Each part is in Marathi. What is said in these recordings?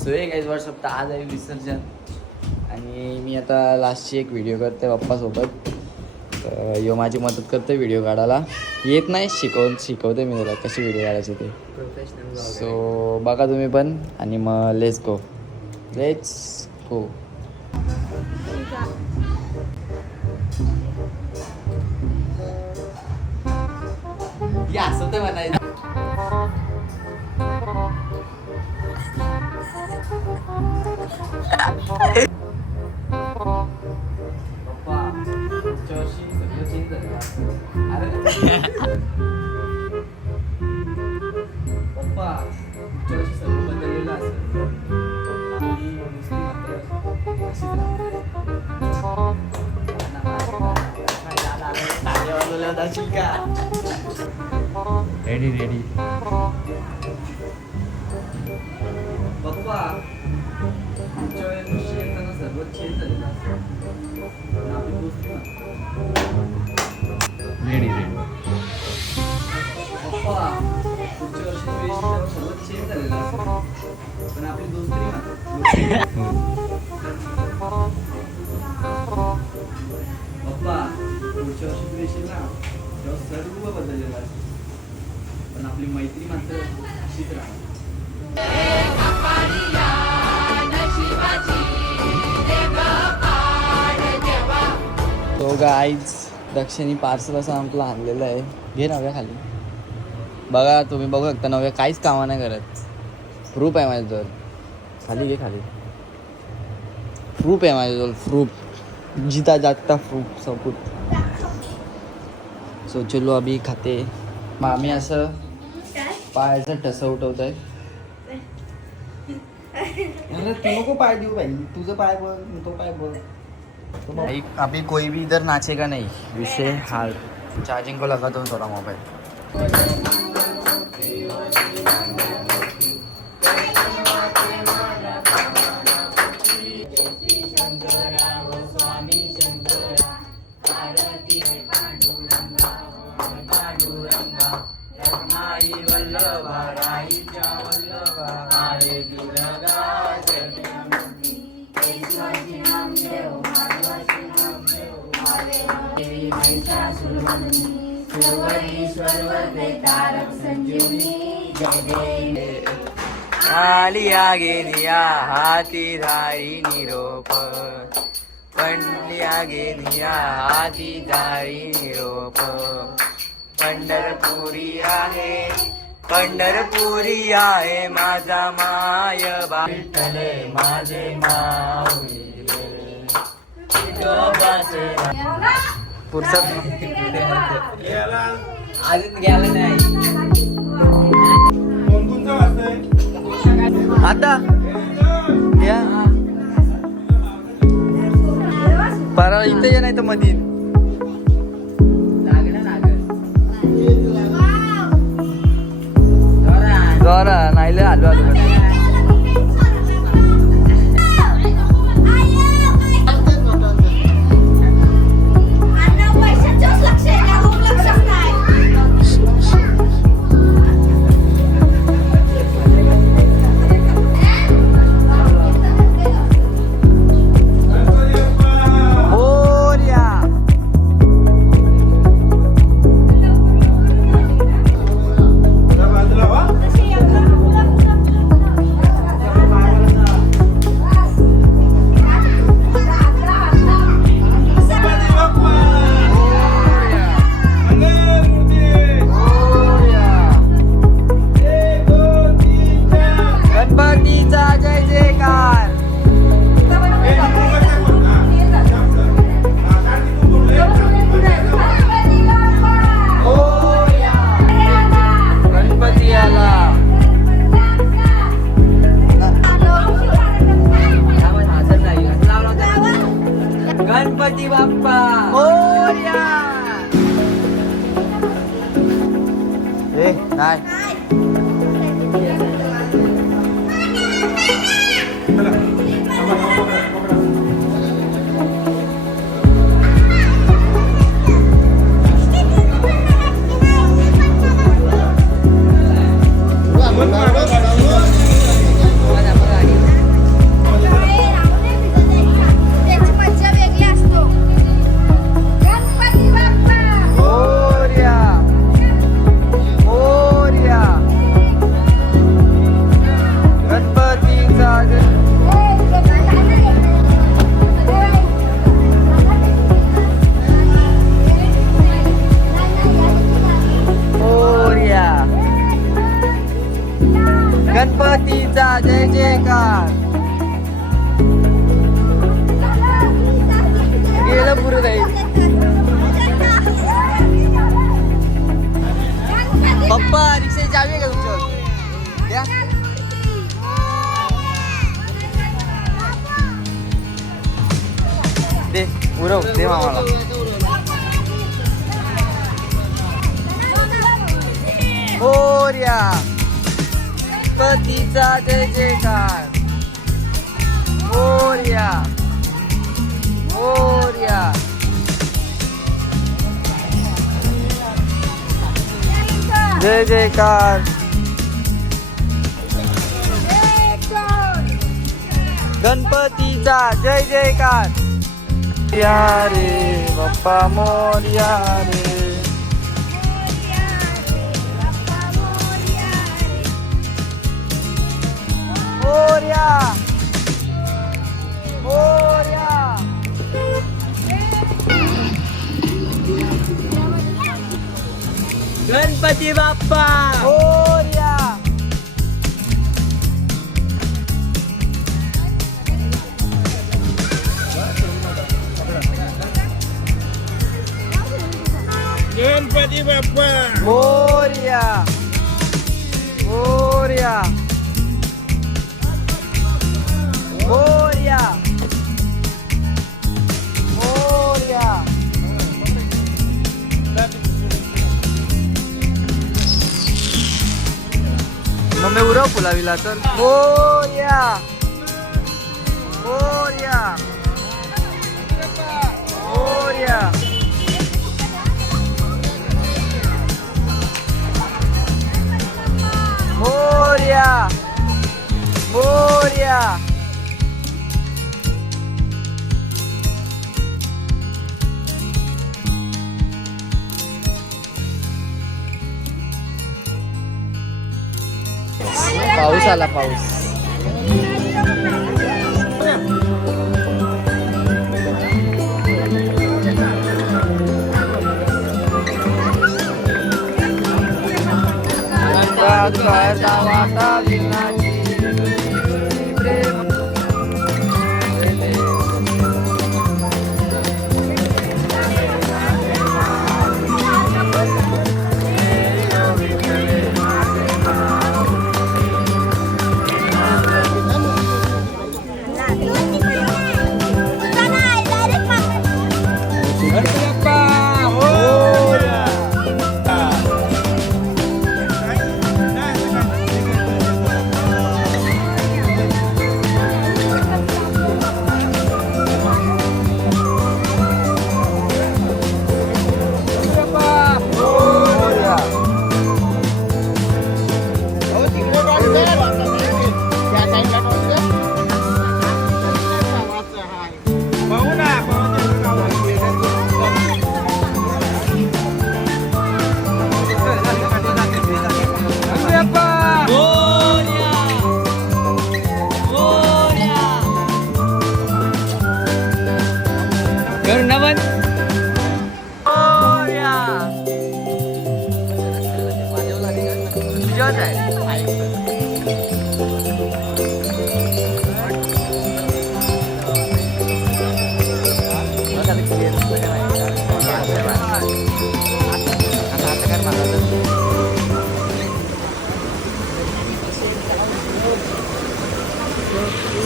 सो हे गाईज व्हॉट्सअप आज आहे विसर्जन आणि मी आता लास्टची एक व्हिडिओ करते पप्पासोबत. तर यो माझी मदत करते व्हिडिओ काढायला. येत नाही शिकवते मी तुला कशी व्हिडिओ काढायची ते. सो बघा तुम्ही पण आणि मग लेट्स गो. या असं तर म्हणायचं. पप्पा पुढच्या वर्षी सगळं चेंज झालं. अरे पप्पा पुढच्या वर्षी सगळं बदललेलं असेल आणि नुसती मात्र अशीच रेडी पप्पा पुढच्या वर्षी येताना सर्व चेंज झालेलं असेल पण आपली गोष्टी रेडी पप्पा पुढच्या वर्षी सर्व चेंज झालेलं असेल पण आपली दोस्ती पप्पा पुढच्या वर्षी तू येशील ना तेव्हा सर्व बदललेलं असेल पण आपली मैत्री मात्र अशीच राहणार. तो गाईज दक्षिणी पार्सल असं आमचं आणलेलं आहे. घे नव्या खाली. बघा तुम्ही बघू शकता नव्या काहीच कामा नाही करत. प्रूफ आहे माझ्याजवळ. खाली घे खाली. प्रूफ आहे माझ्याजवळ. प्रूफ जिता जागता प्रूफ सबूत. सो चलो अभी खाते. मामी असं पायाचं ठस उठवत आहे. अरे तू नको पाय देऊ भाई. तुझं पाय बघ तो पाय बघ. अभी कोई भी इधर नाचेगा नहीं. विषय हाल. चार्जिंग को लगाता हूँ थोड़ा मोबाइल. आलिया गेलिया हाती धारी निरोप. पंडलिया गेलिया हाती धारी निरोप. पंढरपुरी आहे माझा माय बा. विठ्ठले माझे माऊली रे. पुढचं अजून गेलं नाही. आता या परवा इथे या नाही तर मधी जरा नाही आलो आलो. जयकार. गेलं पुरे जाईल. पप्पा रिक्षाची चावी आहे का तुमच्यावर? द्या. दे उरव दे मामाला. मोरया पतीचा जय जयकार. मोरया मोरया. जय जयकार. गणपतीचा जय जयकार. मोरया रे बाप्पा मोरया रे. मोरया मोरया. गणपती बाप्पा मोरया. गणपती बाप्पा मोरया मोरया मोरया मोरया. मम्मी उरव फुलाविला तर. मोरया मोरया मोरया. मोरया मोरया. पाऊस आला पाऊस. वाटा विनाची प्रेम.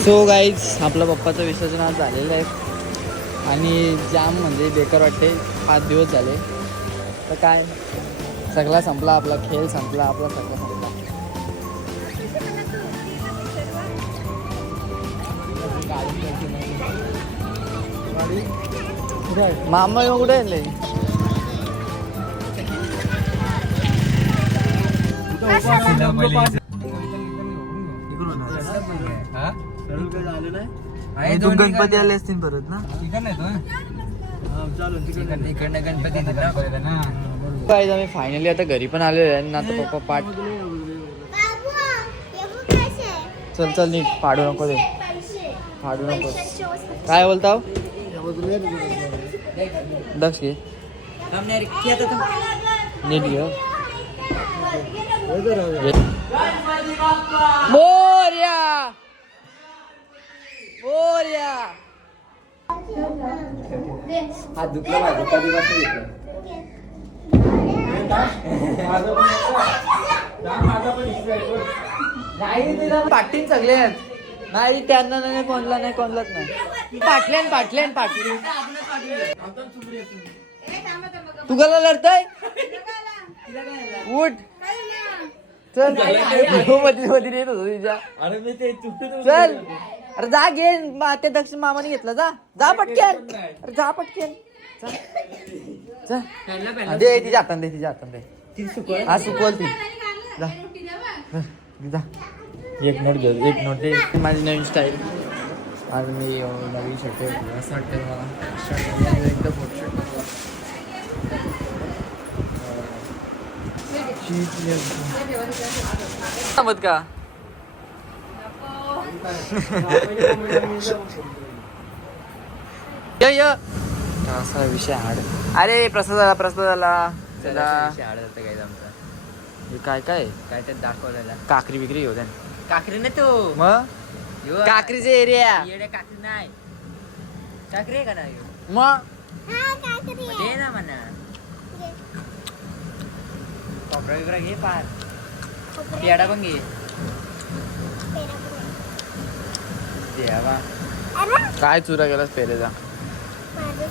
सो गाईज आपल्या पप्पाचं विसर्जन आज झालेलं आहे आणि जाम म्हणजे बेकार वाटते. 5 दिवस झाले तर काय सगळा संपला. आपला खेळ संपला. आपला सगळा संपला. मामा मग कुठे येले? गणपती आले असतील परत ना. काय आम्ही फायनली आता घरी पण आलेलो आहे ना. आता पप्पा पाठ चल चल नीट पाडू नको ते. पाडू नको. काय बोलताव दक्ष घे नीट घे. मोरया हा दुखला माझं कधीपासून येतो. नाही तिला पाटील सगळे आहेत. नाही त्यांना नाही कोणला नाही कोणलाच नाही. पाटल्यान तू गला लढताय उठ चल मध्ये येत होतो तिच्या. अरे मी ते चल अरे जा घे ते दक्षिण मामाने घेतला जा पटक्यान अरे जा पटक्यान चल दे तिच्या हातान दे हा सुकवल ती जा एक नोट घे एक नोट दे. माझी नवीन स्टाईल आज मी नवीन शर्ट असं वाटतं मला शर्ट एकदम फोटो मत का असा विषय हाड. अरे प्रसाद झाला त्याला काय काय काय दाखवलेला काकरी बिक्री होत्या काकरी नाही तो मग काकरीचे एरिया येडे काकरी नाही काकरी आहे का नाही मग दे ना म्हणा खोबरा बिबरा घे पार पेडा पण घे देवा काय चुरा केलास पेरेचा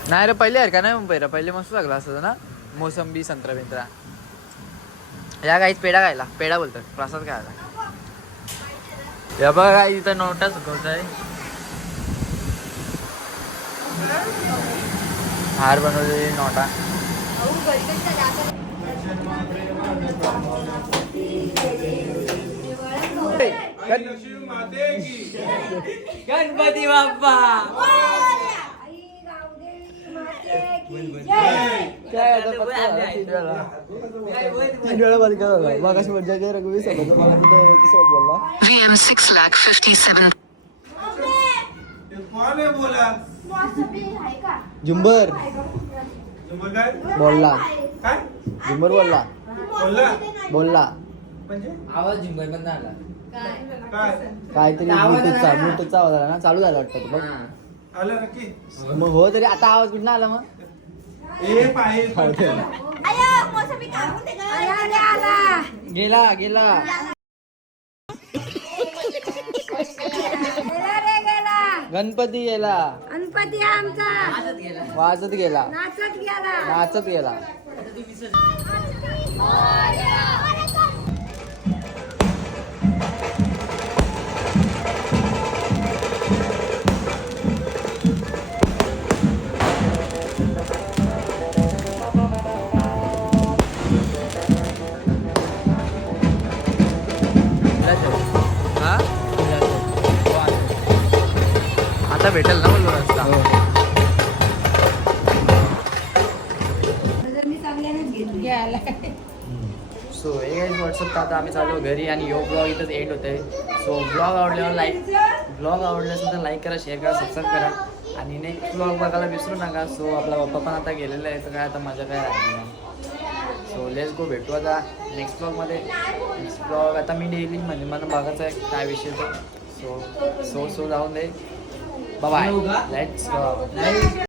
नाही रे पहिले का नाही पेरा पहिले मस्त लागला असं ना मोसंबी संत्रा बिंत्रा या काहीच पेढा खायला पेढा बोलतात प्रसाद खायला या बघा काय इथं नोटा सुकवत आहे हार बनवलेली नोटा गणपती बाप्पा VM 6,57,000. कौन है बोला झुंबर काय बोलला काय झुंबर बोलला बोलला म्हणजे आवाज जिंगल पण झाला काय काहीतरी ब्लूटूथचा आवाज आला ना चालू झाला वाटतं तो बघ आलं नक्की मग हो तरी आता आवाज कुठं आला मग ए पाहिजे गेला गणपती गेला गणपती आमचा वाजत गेला नाचत गेला हा? आता भेटेल ना बोललो रस्ता सो हे काही व्हॉट्सअपचा आता आम्ही चालू घरी आणि यो ब्लॉग इथंच एंड होते. सो ब्लॉग आवडल्यावर ब्लॉग असेल तर लाईक करा शेअर करा सबस्क्राईब करा आणि नेक्स्ट ब्लॉग बघायला विसरू नका. सो आपला पप्पा पण आता गेलेला आहे तर काय आता मजा काय राहिली नाही. सो लेट्स गो भेटू आता नेक्स्ट ब्लॉगमध्ये. नेक्स्ट ब्लॉग आता मी डेली म्हणजे मला बघायचं आहे काय विषय तो सो जाऊन दे बाय लेट्स गो.